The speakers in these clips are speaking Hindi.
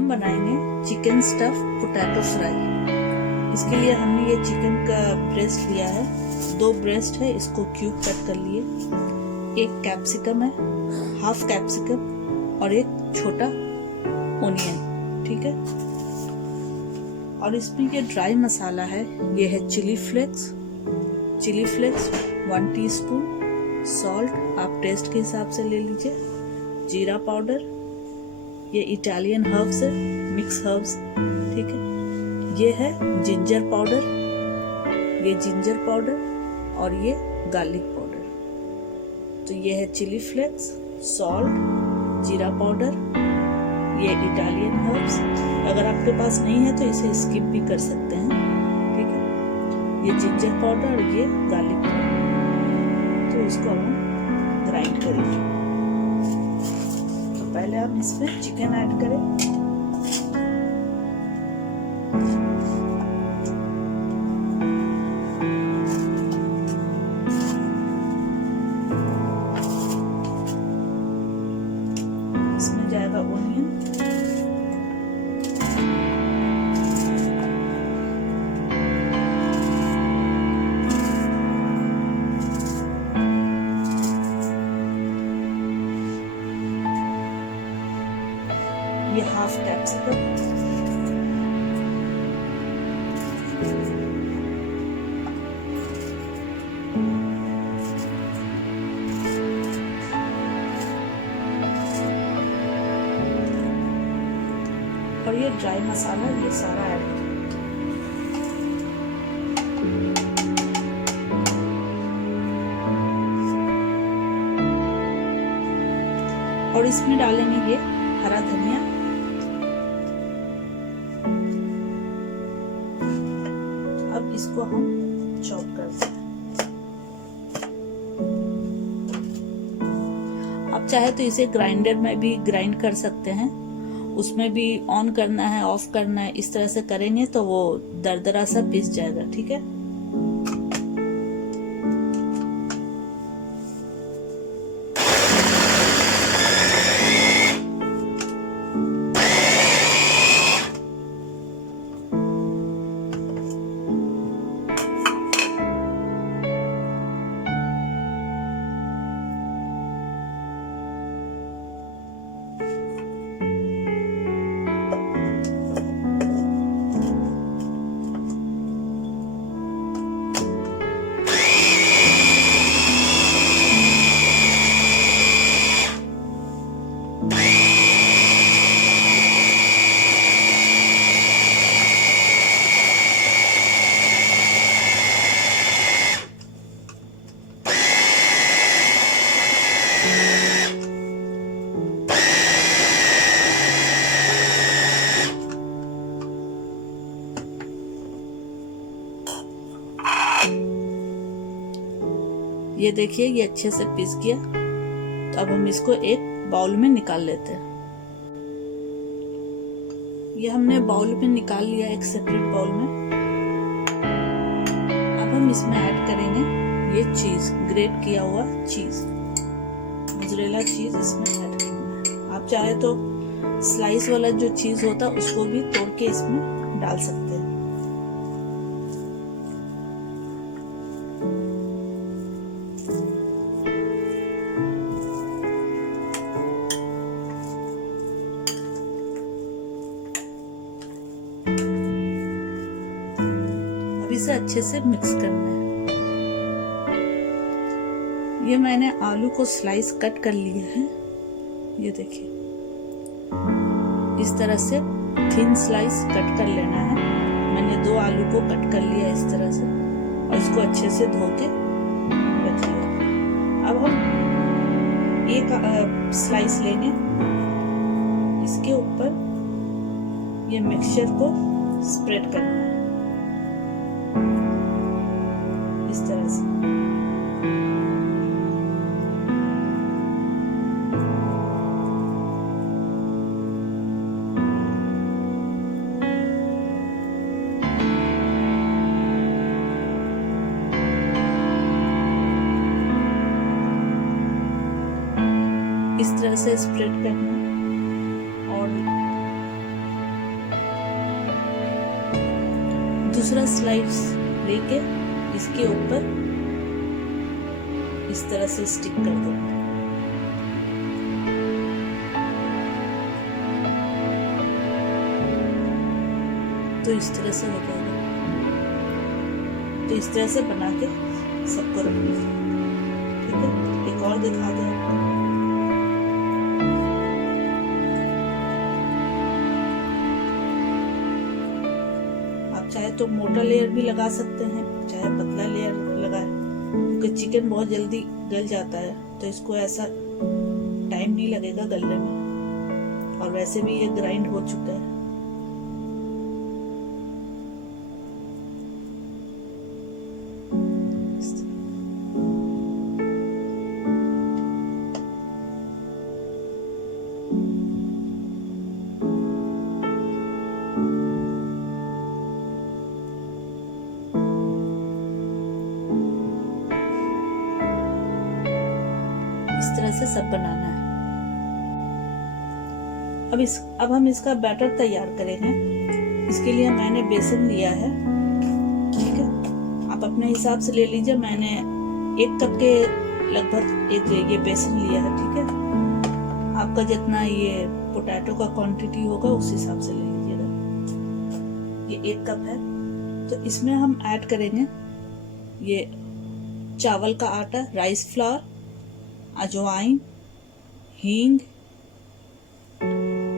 हम बनाएंगे चिकन स्टफ पोटैटो फ्राई। इसके लिए हमने ये चिकन का ब्रेस्ट लिया है, 2 ब्रेस्ट है, इसको क्यूब कट कर लिए। एक कैप्सिकम है, हाफ कैप्सिकम और एक छोटा ओनियन, ठीक है। और इसमें ये ड्राई मसाला है, ये है चिली फ्लेक्स 1 टीस्पून, सॉल्ट आप टेस्ट के हिसाब से ले लीजिए, जीरा पाउडर, ये इटालियन हर्ब्स है, मिक्स हर्ब्स, ठीक है। ये है जिंजर पाउडर, ये जिंजर पाउडर और ये गार्लिक पाउडर। तो ये है चिली फ्लेक्स, सॉल्ट, जीरा पाउडर, ये इटालियन हर्ब्स। अगर आपके पास नहीं है तो इसे स्किप भी कर सकते हैं, ठीक है। ये जिंजर पाउडर और ये गार्लिक पाउडर। तो इसको हम ग्राइंड करेंगे। तो पहले हम इसमें चिकन ऐड करें। इसमें जाएगा ओनियन, ये हाफ कैप्सिकम, और ये ड्राई मसाला, ये सारा ऐड करें। और इसमें डालेंगे ये हरा धनिया, अब इसको हम चॉप करते हैं। आप चाहे तो इसे ग्राइंडर में भी ग्राइंड कर सकते हैं, उसमें भी ऑन करना है, ऑफ करना है, इस तरह से करेंगे तो वो दरदरा सा पिस जाएगा, ठीक है। ये देखिए ये अच्छे से पिस गया। तो अब हम इसको एक बाउल में निकाल लेते हैं। ये हमने बाउल में निकाल लिया, एक सेपरेट बाउल में। अब हम इसमें ऐड करेंगे ये चीज, ग्रेट किया हुआ चीज, मोज़रेला चीज इसमें ऐड करना है। आप चाहे तो स्लाइस वाला जो चीज होता है उसको भी तोड़ के इसमें डाल सकते हैं। इसे अच्छे से मिक्स करना है। ये मैंने आलू को स्लाइस कट कर लिए हैं, ये देखिए इस तरह से थिन स्लाइस कट कर लेना है। मैंने 2 आलू को कट कर लिया इस तरह से, और इसको अच्छे से धो के रख लिया। अब हम एक स्लाइस लेंगे, इसके ऊपर ये मिक्सचर को स्प्रेड करना है इस तरह से। इस तरह से स्प्रेड करना, और दूसरा स्लाइस लेके इसके ऊपर इस तरह से स्टिक कर दो। तो इस तरह से हो जाएगा। तो इस तरह से बना के सबको रख लीजिए। ठीक है, एक और दिखा दें आपको। आप चाहे तो मोटा लेयर भी लगा सकते हैं, चाहे पतला लेयर लगाए, क्योंकि चिकन बहुत जल्दी गल जाता है, तो इसको ऐसा टाइम नहीं लगेगा गलने में, और वैसे भी ये ग्राइंड हो चुका है। इस तरह से सब बनाना है। अब हम इसका बैटर तैयार करेंगे। इसके लिए मैंने बेसन लिया है। ठीक है, आप अपने हिसाब से ले लीजिए। मैंने 1 कप के लगभग ये बेसन लिया है। ठीक है, आपका जितना ये पोटैटो का क्वांटिटी होगा उस हिसाब से ले लीजिएगा। ये 1 कप है। तो इसमें हम ऐड करेंगे ये चावल का आटा, राइस फ्लावर, अजवाइन, हींग,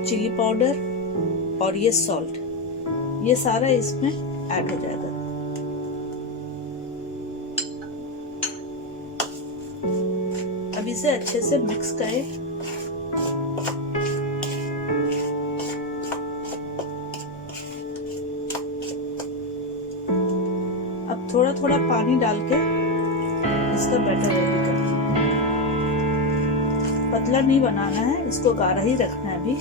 चिली पाउडर और ये सॉल्ट, ये सारा इसमें ऐड हो जाएगा। अब इसे अच्छे से मिक्स करें। अब थोड़ा थोड़ा पानी डाल के इसका बैटर रेडी करना है। पतला नहीं बनाना है, इसको गाढ़ा ही रखना है अभी।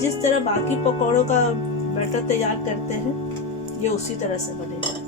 जिस तरह बाकी पकौड़ों का बैटर तैयार करते हैं, ये उसी तरह से बनेगा।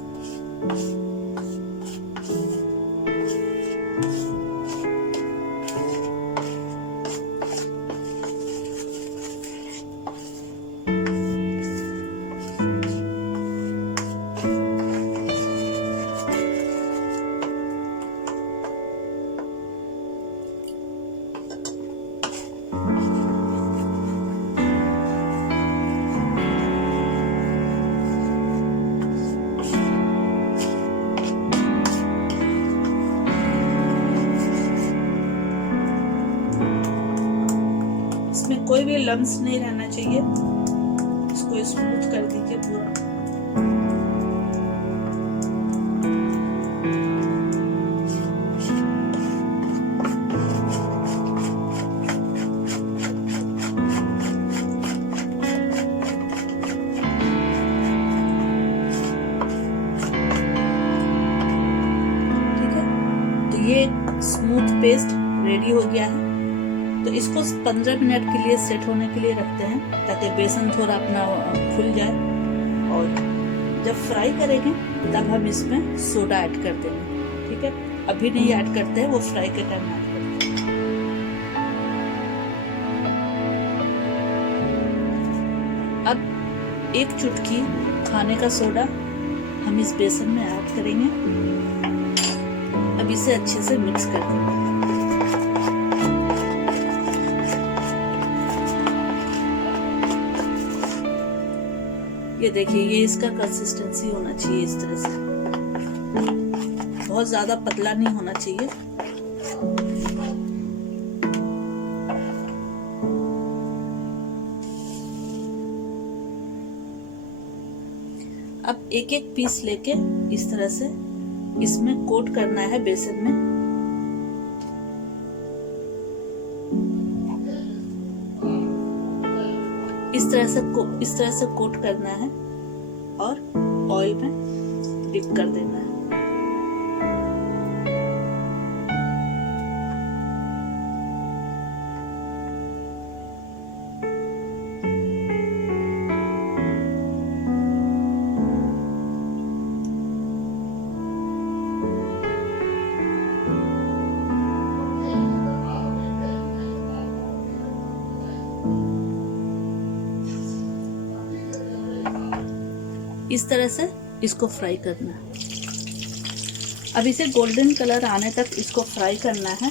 इसमें कोई भी लम्स नहीं रहना चाहिए। इसको स्मूथ कर दीजिए पूरा। ठीक है, तो ये स्मूथ पेस्ट रेडी हो गया है। तो इसको 15 मिनट के लिए सेट होने के लिए रखते हैं, ताकि बेसन थोड़ा अपना खुल जाए। और जब फ्राई करेंगे तब हम इसमें सोडा ऐड कर देंगे। ठीक है, अभी नहीं ऐड करते हैं, वो फ्राई के टाइम ऐड करते हैं। अब 1 चुटकी खाने का सोडा हम इस बेसन में ऐड करेंगे। अब इसे अच्छे से मिक्स कर देंगे। ये देखिए, ये इसका कंसिस्टेंसी होना चाहिए इस तरह से, बहुत ज्यादा पतला नहीं होना चाहिए। अब एक एक पीस लेके इस तरह से इसमें कोट करना है बेसन में। इस तरह से कोट करना है और ऑयल में डिप कर देना है। इस तरह से इसको फ्राई करना है। अब इसे गोल्डन कलर आने तक इसको फ्राई करना है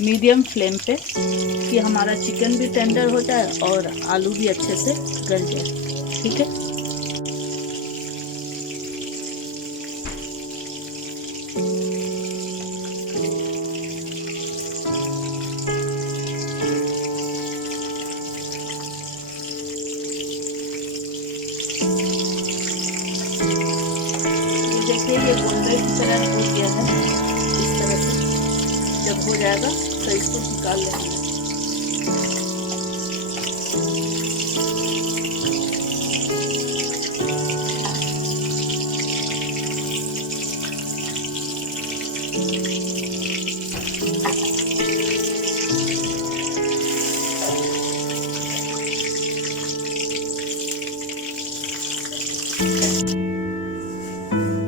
मीडियम फ्लेम पे, कि हमारा चिकन भी टेंडर हो जाए और आलू भी अच्छे से गल जाए। ठीक है, देखिए ये गोल्डन की तरह हो गया है। इस तरह से जब हो जाएगा तो इसको निकाल लेना है।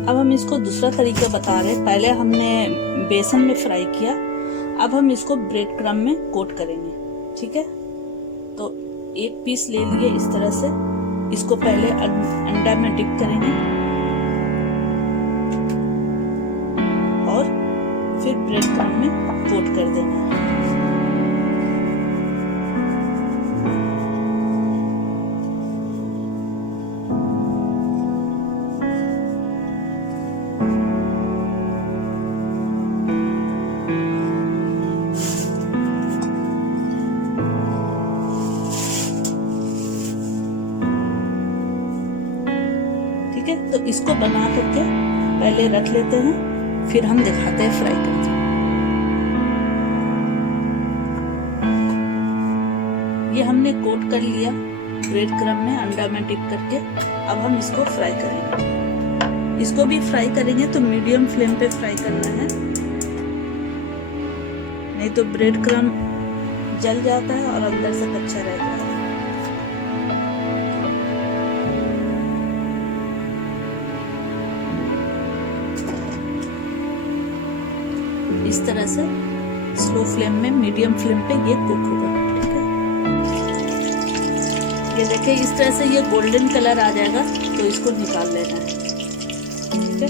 अब हम इसको दूसरा तरीका बता रहे हैं। पहले हमने बेसन में फ्राई किया, अब हम इसको ब्रेड क्रम्ब में कोट करेंगे। ठीक है, तो एक पीस ले लिए इस तरह से, इसको पहले अंडा में डिप करेंगे और फिर ब्रेड क्रम्ब में कोट कर देना है। ठीक है, तो इसको बना करके पहले रख लेते हैं, फिर हम दिखाते हैं फ्राई करके। ये हमने कोट कर लिया ब्रेड क्रम्ब में, अंडा में डिप करके। अब हम इसको फ्राई करेंगे। इसको भी फ्राई करेंगे तो मीडियम फ्लेम पे फ्राई करना है, नहीं तो ब्रेड क्रम्ब जल जाता है और अंदर से कच्चा रह जाता है। इस तरह से स्लो फ्लेम में, मीडियम फ्लेम पे ये कुक होगा। ठीक है, ये देखिए इस तरह से ये गोल्डन कलर आ जाएगा तो इसको निकाल लेना है। ठीक है,